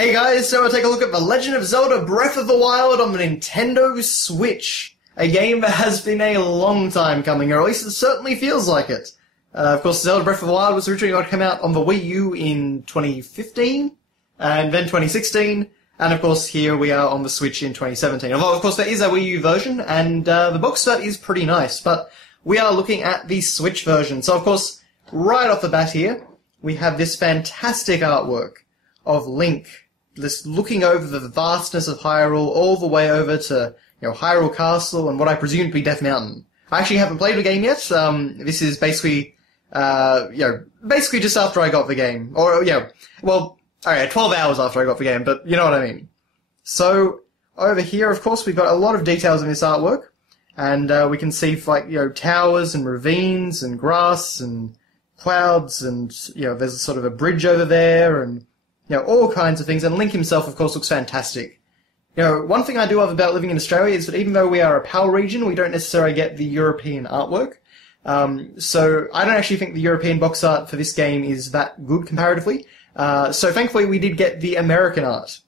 Hey guys, so we'll take a look at The Legend of Zelda Breath of the Wild on the Nintendo Switch. A game that has been a long time coming, or at least it certainly feels like it. Of course, Zelda Breath of the Wild was originally going to come out on the Wii U in 2015, and then 2016, and of course here we are on the Switch in 2017. Although, of course, there is a Wii U version, and the box art is pretty nice, but we are looking at the Switch version. So, of course, right off the bat here, we have this fantastic artwork of Link, just looking over the vastness of Hyrule, all the way over to, Hyrule Castle and what I presume to be Death Mountain. I actually haven't played the game yet. This is basically, basically just after I got the game. Or, 12 hours after I got the game, but you know what I mean. So, over here, of course, we've got a lot of details in this artwork. And, we can see, towers and ravines and grass and clouds and, there's sort of a bridge over there and, all kinds of things. And Link himself, of course, looks fantastic. One thing I do love about living in Australia is that even though we are a PAL region, we don't necessarily get the European artwork. So I don't actually think the European box art for this game is that good comparatively. So thankfully we did get the American art.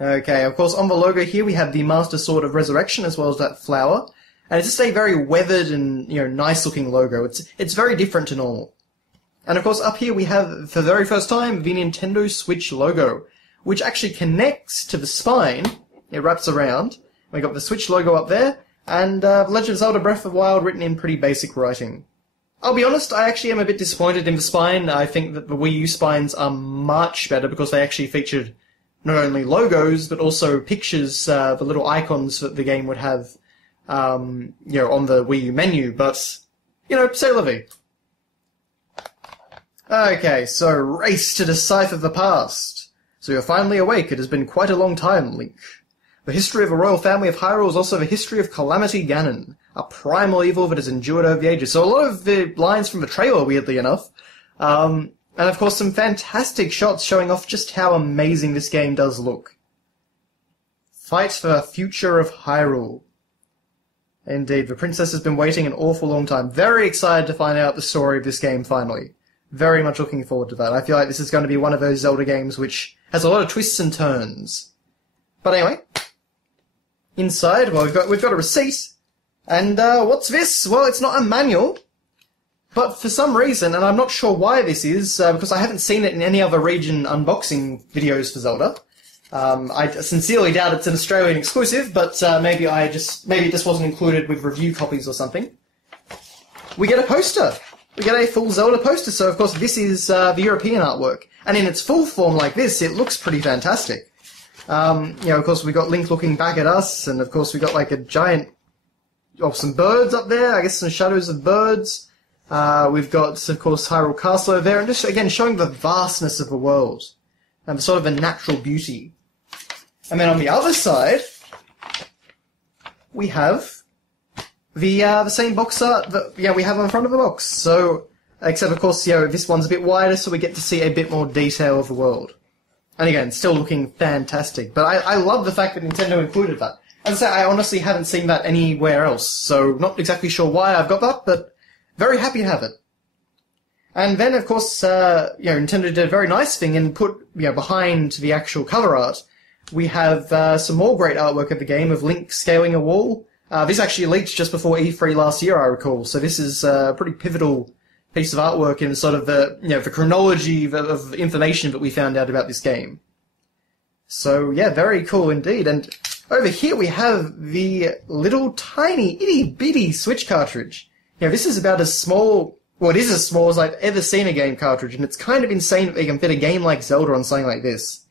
Okay, of course, on the logo here we have the Master Sword of Resurrection as well as that flower. And it's just a very weathered and, nice-looking logo. It's very different to normal. And of course, up here we have, for the very first time, the Nintendo Switch logo, which actually connects to the spine. It wraps around. We got the Switch logo up there, and The Legend of Zelda Breath of the Wild written in pretty basic writing. I'll be honest, I actually am a bit disappointed in the spine. I think that the Wii U spines are much better because they actually featured not only logos, but also pictures, the little icons that the game would have, on the Wii U menu, but, c'est la vie. Okay, so race to decipher the past. So you're finally awake. It has been quite a long time, Link. The history of the royal family of Hyrule is also the history of Calamity Ganon, a primal evil that has endured over the ages. So a lot of the lines from the trailer, weirdly enough. And of course some fantastic shots showing off just how amazing this game does look. Fight for the future of Hyrule. Indeed, the princess has been waiting an awful long time. Very excited to find out the story of this game finally. Very much looking forward to that. I feel like this is going to be one of those Zelda games which has a lot of twists and turns. But anyway, inside, well, we've got a receipt. And what's this? Well, it's not a manual. But for some reason, and I'm not sure why this is, because I haven't seen it in any other region unboxing videos for Zelda. I sincerely doubt it's an Australian exclusive, but maybe it just wasn't included with review copies or something. We get a poster. We get a full Zelda poster, so of course this is the European artwork. And in its full form like this, it looks pretty fantastic. Of course we got Link looking back at us, and of course we got like a giant, some birds up there, I guess some shadows of birds. We've got, of course, Hyrule Castle over there, and just, again, showing the vastness of the world. And sort of a natural beauty. And then on the other side, we have the same box art that we have on front of the box. So, except of course, this one's a bit wider, so we get to see a bit more detail of the world. And again, still looking fantastic. But I love the fact that Nintendo included that. As I say, I honestly haven't seen that anywhere else, so not exactly sure why I've got that, but very happy to have it. And then, of course, Nintendo did a very nice thing and put, behind the actual cover art, we have some more great artwork of the game of Link scaling a wall. This actually leaked just before E3 last year, I recall, so this is a pretty pivotal piece of artwork in sort of the, the chronology of information that we found out about this game. So, very cool indeed. And over here we have the little tiny, itty-bitty Switch cartridge. This is about as small, well, it is as small as I've ever seen a game cartridge, and it's kind of insane that they can fit a game like Zelda on something like this.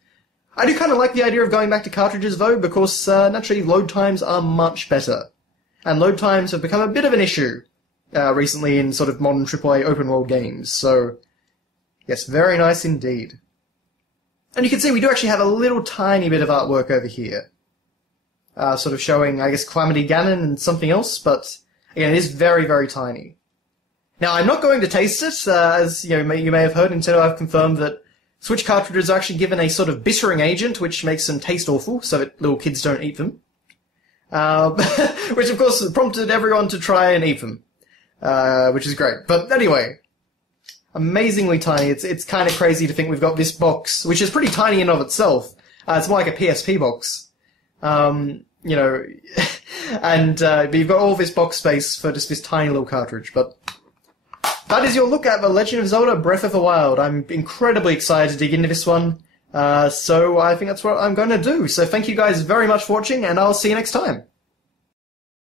I do kind of like the idea of going back to cartridges, though, because, naturally, load times are much better. And load times have become a bit of an issue, recently in sort of modern AAA open-world games, so, yes, very nice indeed. And you can see we do actually have a little tiny bit of artwork over here. Sort of showing, I guess, Calamity Ganon and something else, but again, it is very, very tiny. Now, I'm not going to taste it, as you may have heard, until I've confirmed that Switch cartridges are actually given a sort of bittering agent, which makes them taste awful, so that little kids don't eat them. Which, of course, prompted everyone to try and eat them, which is great. But anyway, amazingly tiny. It's kind of crazy to think we've got this box, which is pretty tiny in of itself. It's more like a PSP box. You know, and but you've got all this box space for just this tiny little cartridge. But that is your look at The Legend of Zelda Breath of the Wild. I'm incredibly excited to dig into this one. So I think that's what I'm going to do. So thank you guys very much for watching, and I'll see you next time.